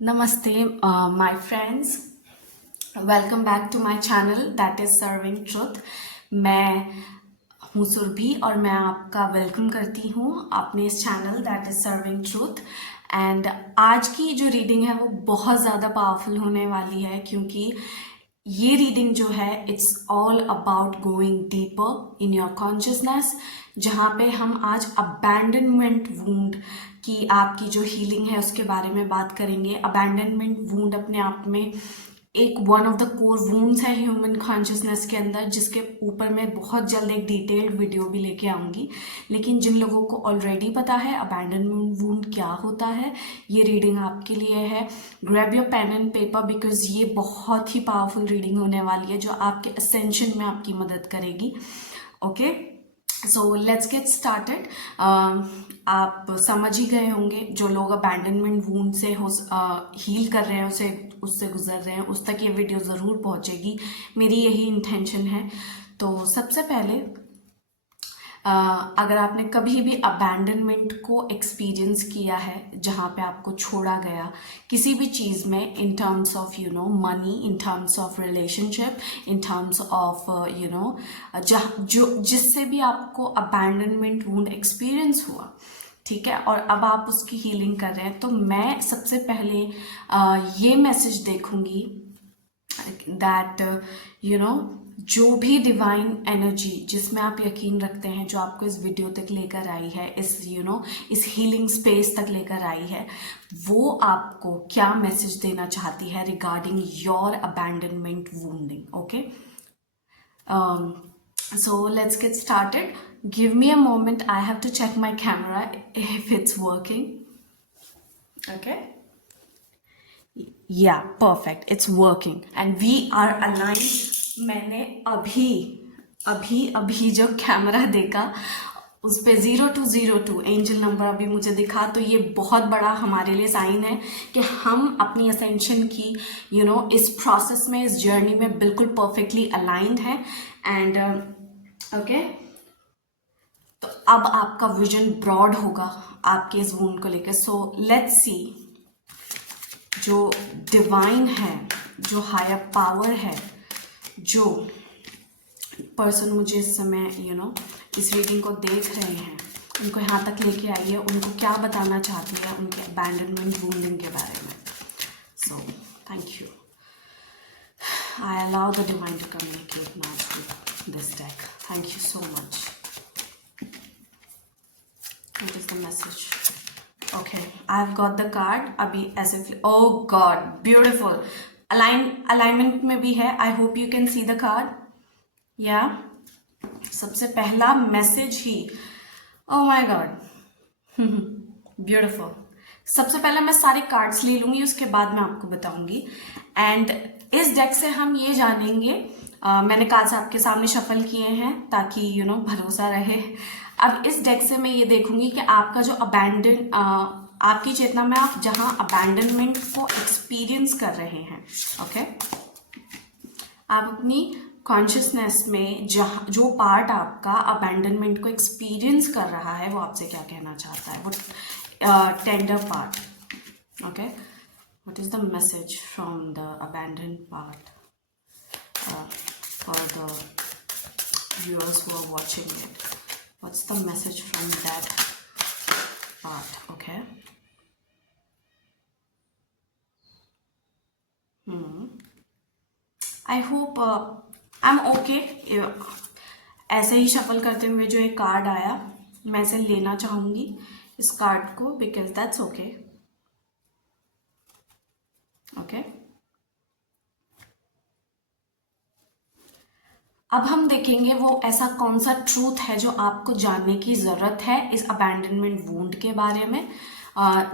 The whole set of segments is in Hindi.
Namaste, my friends. Welcome back to my channel that is Serving Truth. मैं हूँ सुरभि और मैं आपका वेलकम करती हूँ अपने इस channel that is serving truth. And आज की जो रीडिंग है वो बहुत ज़्यादा पावरफुल होने वाली है, क्योंकि ये रीडिंग जो है it's all about going deeper in your consciousness, जहाँ पे हम आज अबैंडनमेंट वूंड की आपकी जो हीलिंग है उसके बारे में बात करेंगे। अबैंडनमेंट वूंड अपने आप में एक one of the core wounds है ह्यूमन कॉन्शियसनेस के अंदर, जिसके ऊपर मैं बहुत जल्द एक डिटेल्ड वीडियो भी लेके आऊँगी। लेकिन जिन लोगों को ऑलरेडी पता है अबैंडनमेंट वूंड क्या होता है, ये रीडिंग आपके लिए है। Grab your pen and paper because ये बहुत ही पावरफुल रीडिंग होने वाली है जो आपके असेंशन में आपकी मदद करेगी। Okay, so let's get started. आप समझ ही गए होंगे, जो लोग अबैंडनमेंट वूंड से हील कर रहे हैं उससे गुजर रहे हैं, उस तक ये वीडियो ज़रूर पहुंचेगी, मेरी यही इंटेंशन है। तो सबसे पहले अगर आपने कभी भी अबैंडनमेंट को एक्सपीरियंस किया है, जहाँ पे आपको छोड़ा गया किसी भी चीज़ में, in terms of money, in terms of relationship, in terms of जिससे भी आपको अबैंडनमेंट वूंड एक्सपीरियंस हुआ, ठीक है, और अब आप उसकी हीलिंग कर रहे हैं, तो मैं सबसे पहले ये मैसेज देखूंगी दैट जो भी डिवाइन एनर्जी जिसमें आप यकीन रखते हैं, जो आपको इस वीडियो तक लेकर आई है, इस हीलिंग स्पेस तक लेकर आई है, वो आपको क्या मैसेज देना चाहती है regarding your abandonment wounding. Okay, so let's get started. Give me a moment, I have to check my camera if it's working. Okay, yeah, perfect, it's working and we are aligned. मैंने अभी अभी अभी जो कैमरा देखा उस पे 0202 एंजल नंबर अभी मुझे दिखा, तो ये बहुत बड़ा हमारे लिए साइन है कि हम अपनी असेंशन की इस प्रोसेस में, इस जर्नी में बिल्कुल परफेक्टली अलाइंड हैं। एंड ओके, तो अब आपका विजन ब्रॉड होगा आपके इस वूंड को लेकर। सो लेट्स सी, जो डिवाइन है, जो हायर पावर है, जो पर्सन मुझे इस समय इस रीडिंग को देख रहे हैं, उनको यहाँ तक लेके आई है, उनको क्या बताना चाहती है उनके अबैंडनमेंट वूंडिंग के बारे में। So thank you, I allow the divine to communicate now through this deck. Thank you so much. What is the message? Okay, I've got the card अभी as if, oh God, beautiful, alignment में भी है। I hope you can see the card. Yeah, सबसे पहला message he, oh my God, beautiful। सबसे पहले मैं सारे कार्ड्स ले लूंगी, उसके बाद मैं आपको बताऊंगी। एंड इस डेक से हम ये जानेंगे, मैंने कार्ड्स आपके सामने शफल किए हैं ताकि भरोसा रहे। अब इस डेक से मैं ये देखूंगी कि आपका जो आपकी चेतना में आप जहां अबैंडनमेंट को एक्सपीरियंस कर रहे हैं, ओके, आप अपनी कॉन्शियसनेस में जो पार्ट आपका अबैंडनमेंट को एक्सपीरियंस कर रहा है, वो आपसे क्या कहना चाहता है, वो tender part. Okay, what is the message from the abandon part for the viewers who are watching it? What's the message from that part? Okay. I hope I'm okay. ऐसे ही शफल करते हुए जो एक कार्ड आया, मैं इसे लेना चाहूंगी इस कार्ड को, बिकॉज दैट्स ओके। ओके, अब हम देखेंगे वो ऐसा कौन सा ट्रूथ है जो आपको जानने की ज़रूरत है इस अबैंडनमेंट वूंड के बारे में,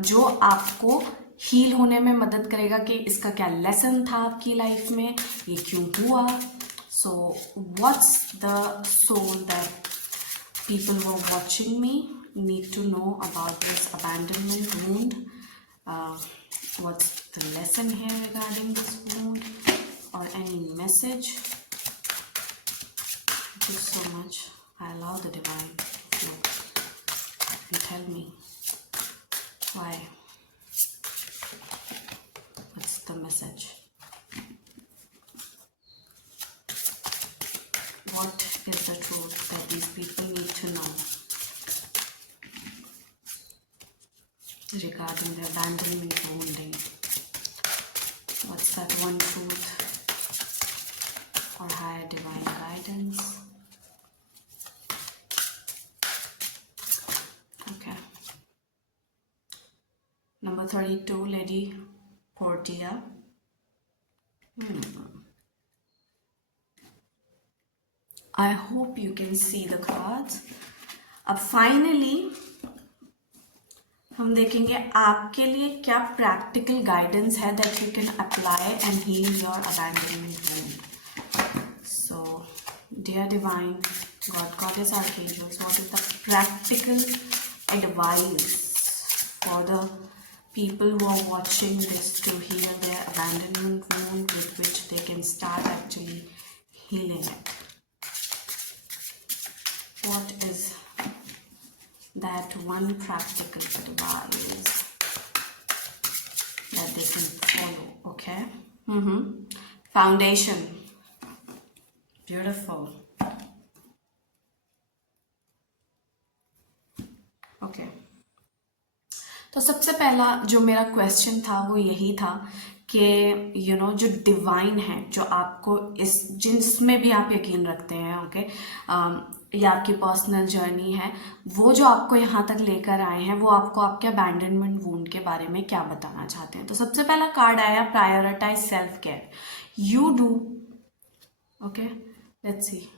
जो आपको हील होने में मदद करेगा कि इसका क्या लेसन था आपकी लाइफ में, ये क्यों हुआ। So what's the soul that people were watching me need to know about this abandonment wound? What's the lesson here regarding this wound, और any message? Thank you so much. I allow the divine flow and tell me why. the message? What is the truth that these people need to know regarding the abandonment wounding? What's that one truth or higher divine guidance? Okay. Number 32, Lady Portia. I hope you can see the cards. अब फाइनली हम देखेंगे आपके लिए क्या प्रैक्टिकल गाइडेंस है that you can apply and heal your abandonment wound. So dear divine god goddess archangels, what is the practical advice for the people who are watching this to heal their abandonment wound with which they can start actually healing it? What is that one practical advice that they can follow? Okay. Foundation. Beautiful. Okay. तो सबसे पहला जो मेरा क्वेश्चन था वो यही था कि जो डिवाइन है, जो आपको इस जिसमें भी आप यकीन रखते हैं, ओके, या आपकी पर्सनल जर्नी है, वो जो आपको यहाँ तक लेकर आए हैं, वो आपको आपके अबैंडनमेंट वूंड के बारे में क्या बताना चाहते हैं. तो सबसे पहला कार्ड आया prioritize self care. You do, okay, let's see.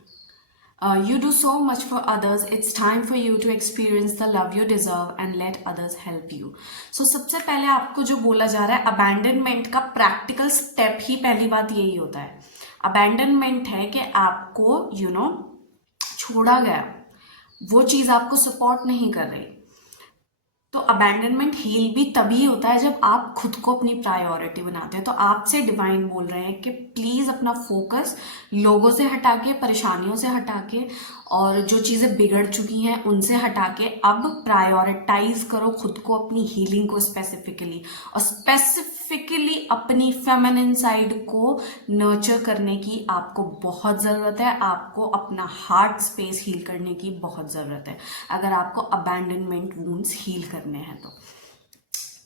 You do so much for others. It's time for you to experience the love you deserve and let others help you. So सबसे पहले आपको जो बोला जा रहा है, अबैंडनमेंट का प्रैक्टिकल स्टेप ही पहली बात यही होता है. अबैंडनमेंट है कि आपको छोड़ा गया, वो चीज़ आपको सपोर्ट नहीं कर रही. तो अबैंडनमेंट हील भी तभी होता है जब आप खुद को अपनी प्रायोरिटी बनाते हैं. तो आपसे डिवाइन बोल रहे हैं कि प्लीज़ अपना फोकस लोगों से हटा के, परेशानियों से हटा के, और जो चीज़ें बिगड़ चुकी हैं उनसे हटा के अब प्रायोरिटाइज करो खुद को, अपनी हीलिंग को स्पेसिफिकली, और स्पेसिफिकली अपनी फेमिनिन साइड को नर्चर करने की आपको बहुत ज़रूरत है. आपको अपना हार्ट स्पेस हील करने की बहुत ज़रूरत है अगर आपको अबैंडनमेंट वूंड्स हील करने हैं. तो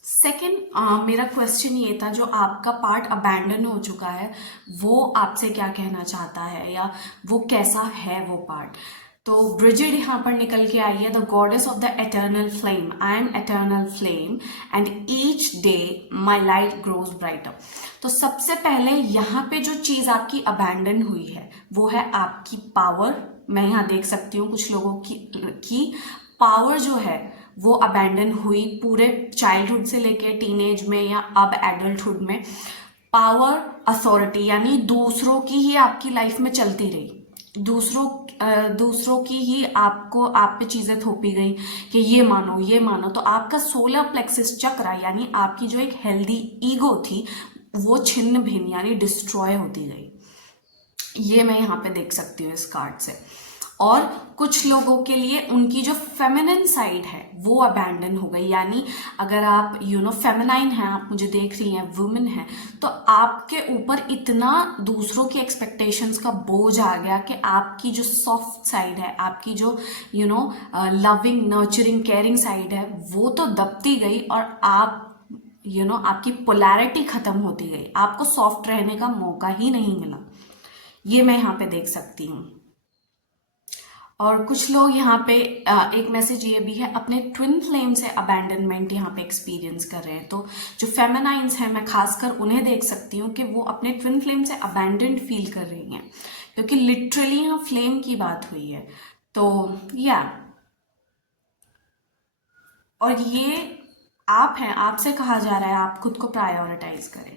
सेकेंड मेरा क्वेश्चन ये था, जो आपका पार्ट अबैंडन हो चुका है वो आपसे क्या कहना चाहता है, या वो कैसा है वो पार्ट. तो ब्रिजिड यहाँ पर निकल के आई है, the goddess of the eternal flame. I am eternal flame and each day my light grows brighter. तो सबसे पहले यहाँ पे जो चीज़ आपकी अबैंडन हुई है वो है आपकी पावर. मैं यहाँ देख सकती हूँ कुछ लोगों की पावर जो है वो अबैंडन हुई पूरे चाइल्डहुड से लेके टीनेज में या अब एडल्टहुड में. पावर, अथॉरिटी, यानी दूसरों की ही आपकी लाइफ में चलती रही, दूसरों की ही आपको आप पे चीज़ें थोपी गई कि ये मानो ये मानो. तो आपका सोलर प्लेक्सिस चक्र, यानी आपकी जो एक हेल्दी ईगो थी, वो छिन्न भिन्न यानी डिस्ट्रॉय होती गई. ये मैं यहाँ पे देख सकती हूँ इस कार्ड से. और कुछ लोगों के लिए उनकी जो फेमिनिन साइड है वो अबैंडन हो गई. यानी अगर आप फेमिनाइन हैं, आप मुझे देख रही हैं, वुमेन हैं, तो आपके ऊपर इतना दूसरों की एक्सपेक्टेशंस का बोझ आ गया कि आपकी जो सॉफ्ट साइड है, आपकी जो लविंग, नर्चरिंग, केयरिंग साइड है, वो तो दबती गई और आप आपकी पोलैरिटी खत्म होती गई. आपको सॉफ्ट रहने का मौका ही नहीं मिला. ये मैं यहाँ पे देख सकती हूँ. और कुछ लोग यहाँ पे एक मैसेज ये भी है, अपने ट्विन फ्लेम से अबैंडनमेंट यहाँ पे एक्सपीरियंस कर रहे हैं. तो जो फेमिनाइंस हैं, मैं खासकर उन्हें देख सकती हूँ कि वो अपने ट्विन फ्लेम से अबैंडन्ड फील कर रही हैं, क्योंकि लिटरली यहाँ फ्लेम की बात हुई है. तो या और ये आप हैं, आपसे कहा जा रहा है आप खुद को प्रायोरिटाइज करें.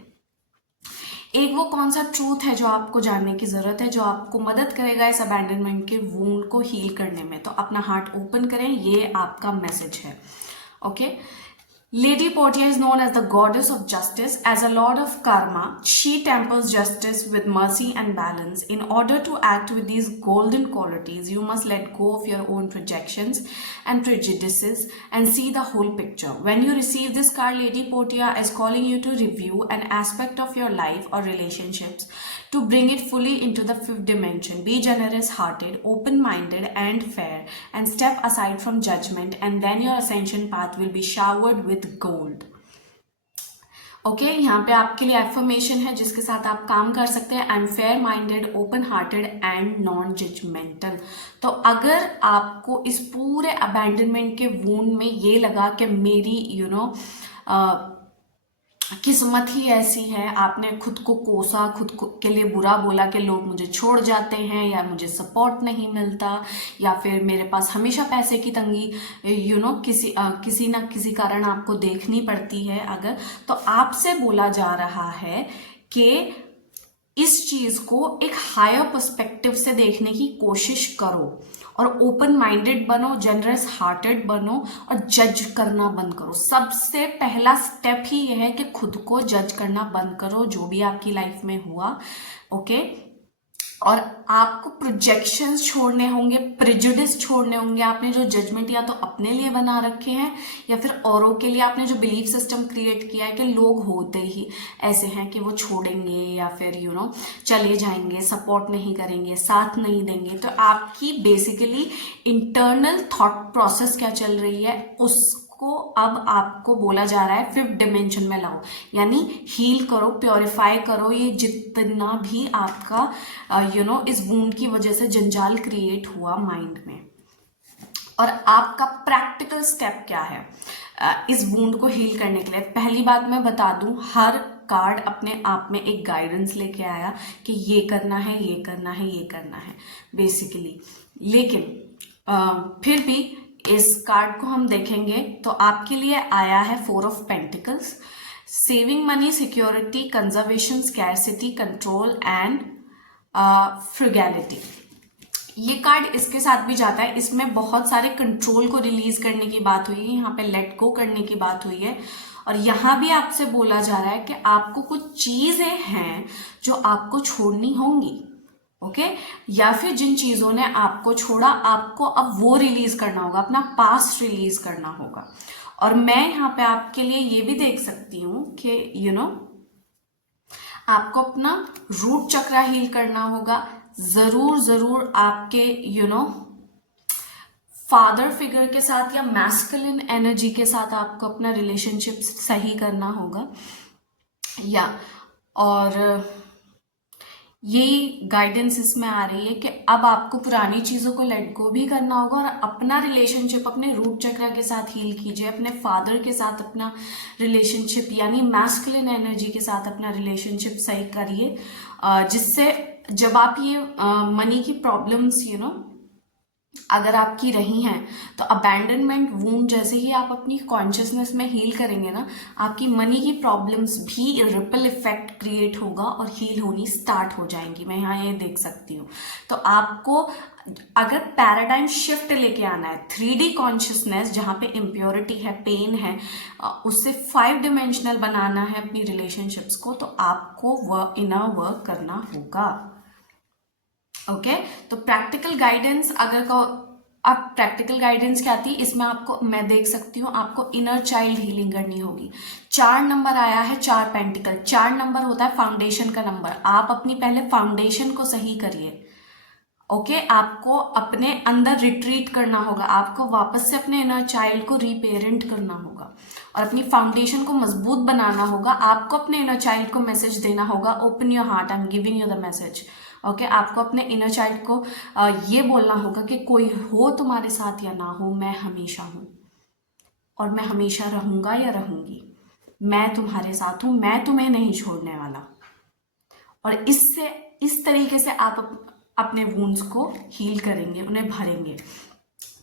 एक वो कौन सा ट्रूथ है जो आपको जानने की ज़रूरत है, जो आपको मदद करेगा इस अबैंडनमेंट के वूंड को हील करने में. तो अपना हार्ट ओपन करें, ये आपका मैसेज है. Okay. Lady Portia is known as the goddess of justice. As a lord of karma, she tempers justice with mercy and balance. In order to act with these golden qualities, you must let go of your own projections and prejudices and see the whole picture. When you receive this card, Lady Portia is calling you to review an aspect of your life or relationships to bring it fully into the fifth dimension. Be generous hearted, open minded, and fair, and step aside from judgment, and then your ascension path will be showered with gold. Okay यहाँ पे आपके लिए एफर्मेशन है जिसके साथ आप काम कर सकते हैं। I am fair minded, open hearted and non judgmental. तो अगर आपको इस पूरे अबैंडनमेंट के वूंड में ये लगा कि मेरी किस्मत ही ऐसी है, आपने खुद को कोसा, खुद को के लिए बुरा बोला कि लोग मुझे छोड़ जाते हैं या मुझे सपोर्ट नहीं मिलता या फिर मेरे पास हमेशा पैसे की तंगी किसी ना किसी कारण आपको देखनी पड़ती है, अगर तो आपसे बोला जा रहा है कि इस चीज को एक हायर पर्सपेक्टिव से देखने की कोशिश करो और ओपन माइंडेड बनो, जनरस हार्टेड बनो और जज करना बंद करो। सबसे पहला स्टेप ही यह है कि खुद को जज करना बंद करो जो भी आपकी लाइफ में हुआ। ओके, और आपको प्रोजेक्शंस छोड़ने होंगे, प्रेजुडिस छोड़ने होंगे। आपने जो जजमेंट या तो अपने लिए बना रखे हैं या फिर औरों के लिए आपने जो बिलीफ सिस्टम क्रिएट किया है कि लोग होते ही ऐसे हैं कि वो छोड़ेंगे या फिर चले जाएंगे, सपोर्ट नहीं करेंगे, साथ नहीं देंगे। तो आपकी बेसिकली इंटरनल थॉट प्रोसेस क्या चल रही है उसको अब आपको बोला जा रहा है फिफ्थ डिमेंशन में लाओ, यानी हील करो, प्योरीफाई करो ये जितना भी आपका इस वूंड की वजह से जंजाल क्रिएट हुआ माइंड में। और आपका प्रैक्टिकल स्टेप क्या है इस वूंड को हील करने के लिए? पहली बात मैं बता दूं, हर कार्ड अपने आप में एक गाइडेंस लेके आया कि ये करना है, ये करना है, ये करना है बेसिकली। लेकिन फिर भी इस कार्ड को हम देखेंगे तो आपके लिए आया है 4 of pentacles, saving money, security, conservation, scarcity, control and frugality. ये कार्ड इसके साथ भी जाता है। इसमें बहुत सारे कंट्रोल को रिलीज करने की बात हुई है, यहाँ पे लेट गो करने की बात हुई है। और यहाँ भी आपसे बोला जा रहा है कि आपको कुछ चीजें हैं जो आपको छोड़नी होंगी। ओके, या फिर जिन चीजों ने आपको छोड़ा आपको अब वो रिलीज करना होगा, अपना पास्ट रिलीज करना होगा। और मैं यहाँ पे आपके लिए ये भी देख सकती हूँ कि आपको अपना रूट चक्र हील करना होगा। जरूर आपके फादर फिगर के साथ या मैस्कुलिन एनर्जी के साथ आपको अपना रिलेशनशिप सही करना होगा और यही गाइडेंस इसमें आ रही है कि अब आपको पुरानी चीज़ों को लेट गो भी करना होगा और अपना रिलेशनशिप अपने रूट चक्र के साथ हील कीजिए, अपने फादर के साथ अपना रिलेशनशिप यानी मैस्कुलिन एनर्जी के साथ अपना रिलेशनशिप सही करिए, जिससे जब आप ये मनी की प्रॉब्लम्स अगर आपकी रही हैं तो अबैंडनमेंट वूंड जैसे ही आप अपनी कॉन्शियसनेस में हील करेंगे ना, आपकी मनी की प्रॉब्लम्स भी रिपल इफेक्ट क्रिएट होगा और हील होनी स्टार्ट हो जाएंगी। मैं यहाँ ये देख सकती हूँ। तो आपको अगर पैराडाइम शिफ्ट लेके आना है, 3D कॉन्शियसनेस जहाँ पे इम्प्योरिटी है, पेन है, उससे 5 डिमेंशनल बनाना है अपनी रिलेशनशिप्स को, तो आपको इनर वर्क करना होगा। ओके, तो प्रैक्टिकल गाइडेंस अब प्रैक्टिकल गाइडेंस क्या थी इसमें आपको मैं देख सकती हूँ, आपको इनर चाइल्ड हीलिंग करनी होगी। 4 नंबर आया है, 4 पेंटिकल। 4 नंबर होता है फाउंडेशन का नंबर। आप अपनी पहले फाउंडेशन को सही करिए। ओके, आपको अपने अंदर रिट्रीट करना होगा, आपको वापस से अपने इनर चाइल्ड को रीपेरेंट करना होगा और अपनी फाउंडेशन को मजबूत बनाना होगा। आपको अपने इनर चाइल्ड को मैसेज देना होगा, open your heart, I am giving you the message. Okay, आपको अपने इनर चाइल्ड को ये बोलना होगा कि कोई हो तुम्हारे साथ या ना हो, मैं हमेशा हूं और मैं हमेशा रहूंगा या रहूंगी। मैं तुम्हारे साथ हूं, मैं तुम्हें नहीं छोड़ने वाला। और इस तरीके से आप अपने वूंड्स को हील करेंगे, उन्हें भरेंगे।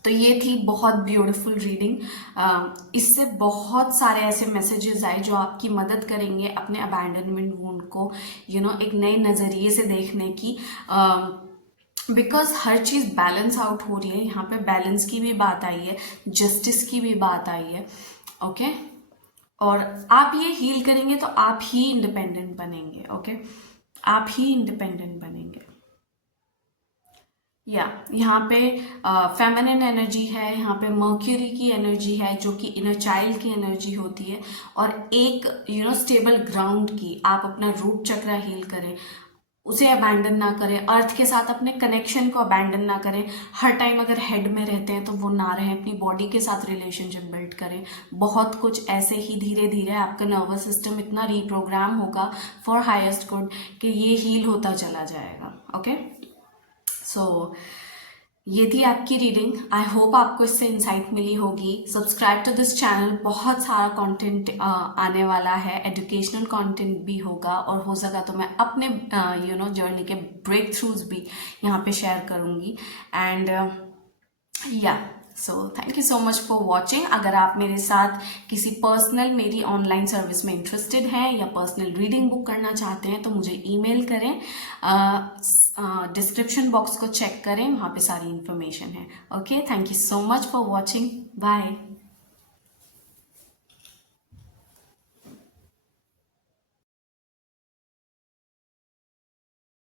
तो ये थी बहुत ब्यूटीफुल रीडिंग। इससे बहुत सारे ऐसे मैसेजेस आए जो आपकी मदद करेंगे अपने अबैंडनमेंट वूंड को एक नए नज़रिए से देखने की, because her cheese balance out हो रही है। यहाँ पे बैलेंस की भी बात आई है, जस्टिस की भी बात आई है। ओके, और आप ये हील करेंगे तो आप ही इंडिपेंडेंट बनेंगे। ओके, आप ही इंडिपेंडेंट बनेंगे। यहाँ पे फेमिनिन एनर्जी है, यहाँ पे मर्क्यूरी की एनर्जी है जो कि इनर चाइल्ड की एनर्जी होती है, और एक स्टेबल ग्राउंड की। आप अपना रूट चक्रा हील करें, उसे अबैंडन ना करें, अर्थ के साथ अपने कनेक्शन को अबैंडन ना करें। हर टाइम अगर हेड में रहते हैं तो वो ना रहें, अपनी बॉडी के साथ रिलेशनशिप बिल्ड करें। बहुत कुछ ऐसे ही धीरे धीरे आपका नर्वस सिस्टम इतना रीप्रोग्राम होगा फॉर हाईएस्ट गुड कि ये हील होता चला जाएगा। ओके, सो ये थी आपकी रीडिंग। आई होप आपको इससे इंसाइट मिली होगी। सब्सक्राइब टू दिस चैनल, बहुत सारा कंटेंट आने वाला है, एजुकेशनल कंटेंट भी होगा, और हो सका तो मैं अपने जर्नी के ब्रेक थ्रूज भी यहाँ पे शेयर करूँगी। And so thank you so much for watching. अगर आप मेरे साथ किसी पर्सनल मेरी ऑनलाइन सर्विस में इंटरेस्टेड हैं या पर्सनल रीडिंग बुक करना चाहते हैं तो मुझे ईमेल करें। डिस्क्रिप्शन बॉक्स को चेक करें, वहाँ पे सारी इन्फॉर्मेशन है। Okay, thank you so much for watching. Bye.